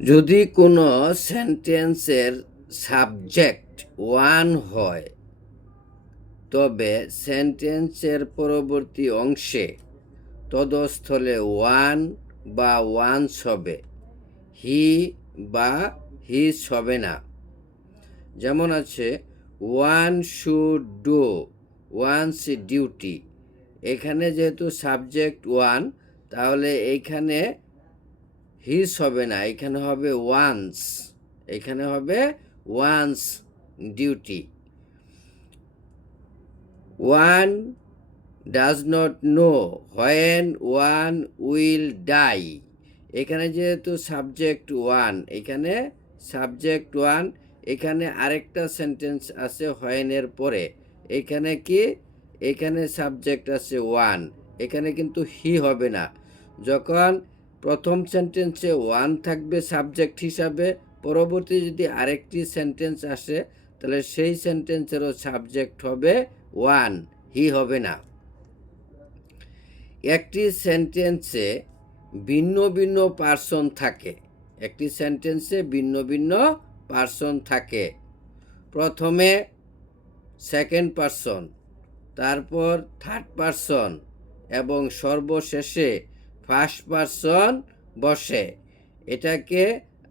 যদি কোনো সেন্টেন্সের সাবজেক্ট ওয়ান হয়, তবে সেন্টেন্সের পরবর্তী অংশে তদস্থলে ওয়ান বা ওয়ান্স হবে, হি বা হিস হবে না। যেমন আছে, one should do one's duty. এখানে যেহেতু সাবজেক্ট ওয়ান, তাহলে এইখানে হিস হবে না, এখানে হবে ওয়ান্স। এখানে হবে one's duty. One does not know when one will die. এখানে যেহেতু সাবজেক্ট ওয়ান, এখানে সাবজেক্ট ওয়ান, এখানে আরেকটা সেন্টেন্স আছে হোয়েনের পরে। এখানে কি, এখানে সাবজেক্ট আছে ওয়ান, এখানে কিন্তু হি হবে না। যখন প্রথম সেন্টেন্সে ওয়ান থাকবে সাবজেক্ট হিসাবে, পরবর্তী যদি আরেকটি সেন্টেন্স আসে, তাহলে সেই সেন্টেন্সেরও সাবজেক্ট হবে ওয়ান, হি হবে না। একটি সেন্টেন্সে ভিন্ন ভিন্ন পার্সন থাকে। একটি সেন্টেন্সে ভিন্ন ভিন্ন পার্সন থাকে। প্রথমে সেকেন্ড পার্সন, তারপর থার্ড পার্সন এবং সর্বশেষে ফার্স্ট পার্সন বসে। এটাকে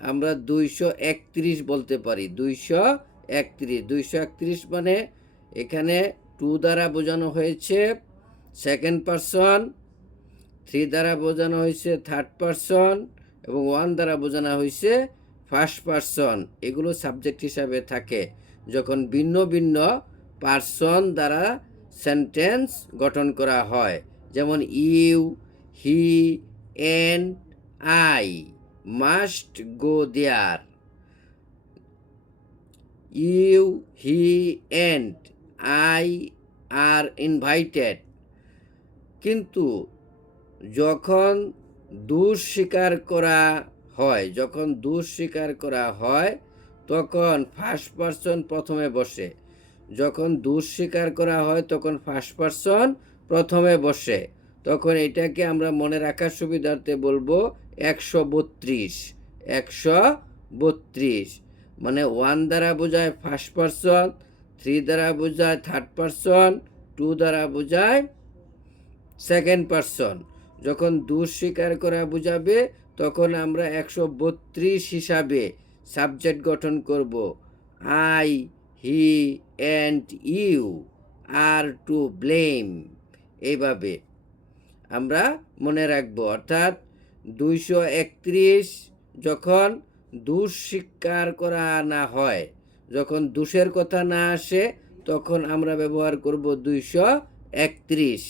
আমরা 231 বলতে পারি। 231 মানে এখানে টু দ্বারা বোঝানো হয়েছে সেকেন্ড পার্সন, থ্রি দ্বারা বোঝানো হয়েছে থার্ড পার্সন এবং ওয়ান দ্বারা বোঝানো হয়েছে ফার্স্ট পার্সন। এগুলো সাবজেক্ট হিসাবে থাকে যখন ভিন্ন ভিন্ন পার্সন দ্বারা সেন্টেন্স গঠন করা হয়। যেমন you, he, and I must go there. You, he, and I are invited. কিন্তু যখন দোষ স্বীকার করা হয়, তখন ফার্স্ট পার্সন প্রথমে বসে। যখন দোষ স্বীকার করা হয় তখন ফার্স্ট পার্সন প্রথমে বসে। তখন এটাকে আমরা মনে রাখার সুবিধার্থে বলবো 132। 132 মানে ওয়ান দ্বারা বোঝায় ফার্স্ট পার্সন, থ্রি দ্বারা বোঝায় থার্ড পার্সন, টু দ্বারা বোঝায় সেকেন্ড পার্সন। যখন দোষ স্বীকার করা বোঝাবে তখন আমরা 132 হিসাবে সাবজেক্ট গঠন করব। I, he, and you are to blame. এইভাবে আমরা মনে রাখবো। অর্থাৎ 231 যখন দোষ স্বীকার করা না হয়, যখন দোষের কথা না আসে, তখন আমরা ব্যবহার করব 231।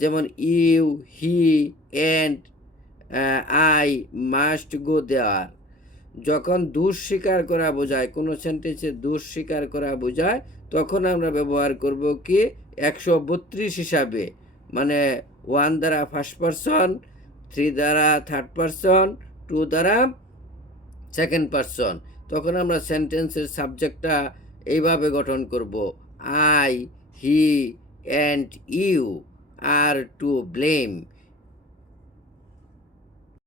যেমন you, he, and I must go there. যখন দোষ স্বীকার করা বোঝায়, কোনো সেন্টেন্সে দোষ স্বীকার করা বোঝায়, তখন আমরা ব্যবহার করব কি 132 হিসাবে। মানে ওয়ান দ্বারা ফার্স্ট পার্সন, থ্রি দ্বারা থার্ড পার্সন, টু দ্বারা সেকেন্ড পার্সন। তখন আমরা সেন্টেন্সের সাবজেক্টটা এইভাবে গঠন করব। I, he, and you are to blame.